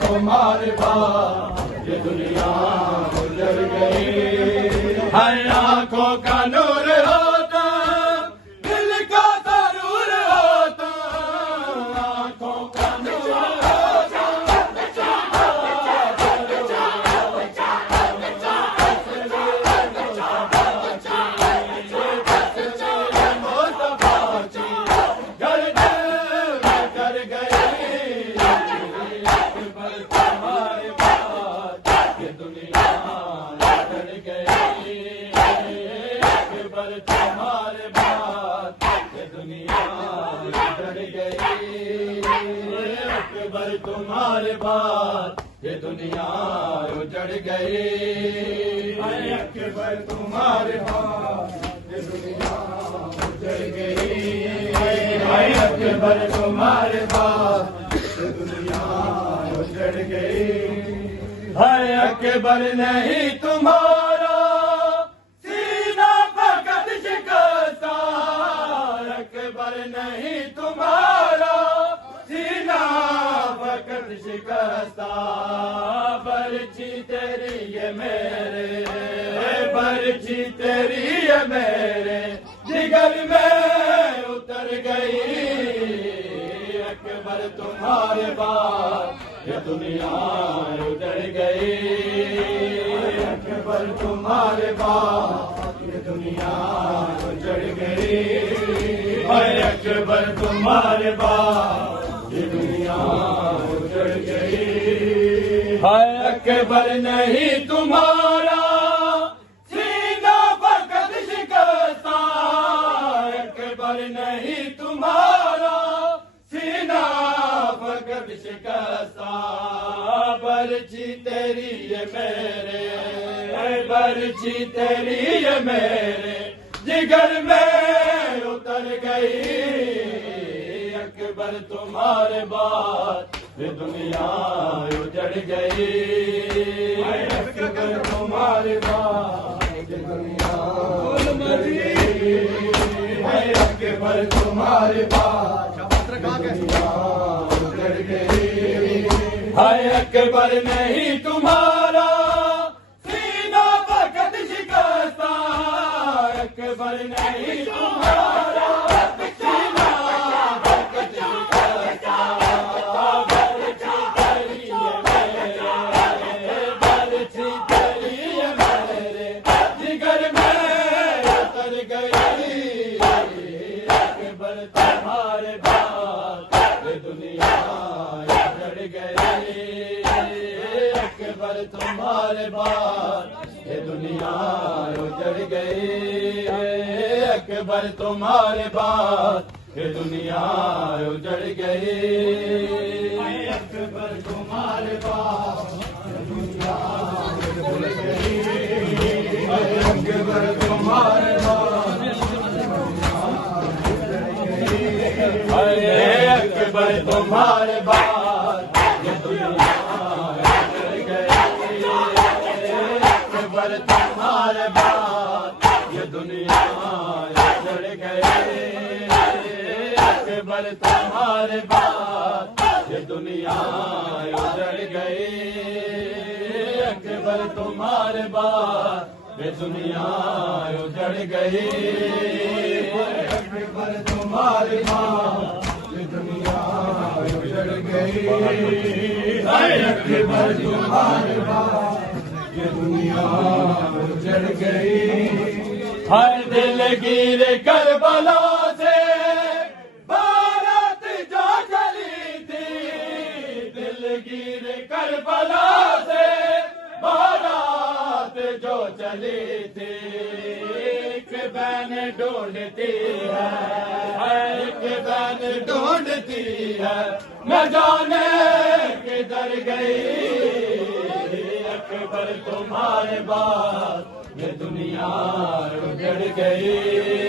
تمہارے بعد یہ دنیا گزر گئی، ہر آنکھوں کا نور ہوتا دل کا ضرور ہوتا، آنکھوں کا نور تمہارے بعد یہ دنیا اجڑ گئی، اکبر تمہارے بعد یہ دنیا اجڑ گئی، اکبر تمہارے بعد یہ دنیا اجڑ گئی، اکبر تمہارے بعد یہ دنیا اجڑ گئی، ہے اکبر نہیں تمہارا اکبر نہیں تمہارا سینہ فقط شکستہ، برچھی تیری یہ میرے، برچھی تیری یہ میرے جگر میں اتر گئی، اکبر تمہارے بعد یہ دنیا اجڑ گئی، اکبر تمہارے بعد یہ دنیا اجڑ گئی، اکبر تمہارے بعد یہ دنیا اجڑ گئی، اکبر نہیں تمہارا سینہ فقط شکستہ، اکبر نہیں تمہارا سینہ فقط شکستہ، برچھی تیری یہ میرے، برچھی تیری یہ میرے جگر میں اتر گئی، اکبر تمہارے بعد یہ دنیا اجڑ گئی، اکبر تمہارے بعد یہ دنیا اجڑ گئی، اکبر تمہارے بعد یہ دنیا اجڑ گئی، اکبر نہیں تمہارا سینہ فقط شکستہ، اکبر نہیں تمہارا سینہ فقط شکستہ، برچھی تیری یہ میرے، برچھی تیری یہ میرے جگر میں اتر گئی، اکبر تمہارے بعد یہ دنیا اجڑ گئی، اکبر تمہارے بعد یہ دنیا اجڑ گئی، اکبر تمہارے بعد یہ دنیا اجڑ گئی، اکبر تمہارے بعد یہ دنیا اجڑ گئی، اکبر تمہارے بعد اکبر تمہارے بعد یہ دنیا اجڑ گئی، اکبر تمہارے بعد یہ دنیا اجڑ گئی، اکبر تمہارے بعد یہ دنیا اجڑ گئی، اکبر تمہارے بعد یہ دنیا اجڑ گئی، اکبر تمہارے بعد یہ دنیا اجڑ گئی، اکبر تمہارے بعد یہ دنیا اجڑ گئی، ہر دل گیر کربلا سے بارات جو چلی تھی، دل گیر کربلا سے بارات جو چلی تھی، ایک بہن ڈھونڈتی ہے، ایک بہن ڈھونڈتی ہے، نہ جانے کدھر گئی، اکبر تمہارے بعد یہ دنیا اجڑ گئی،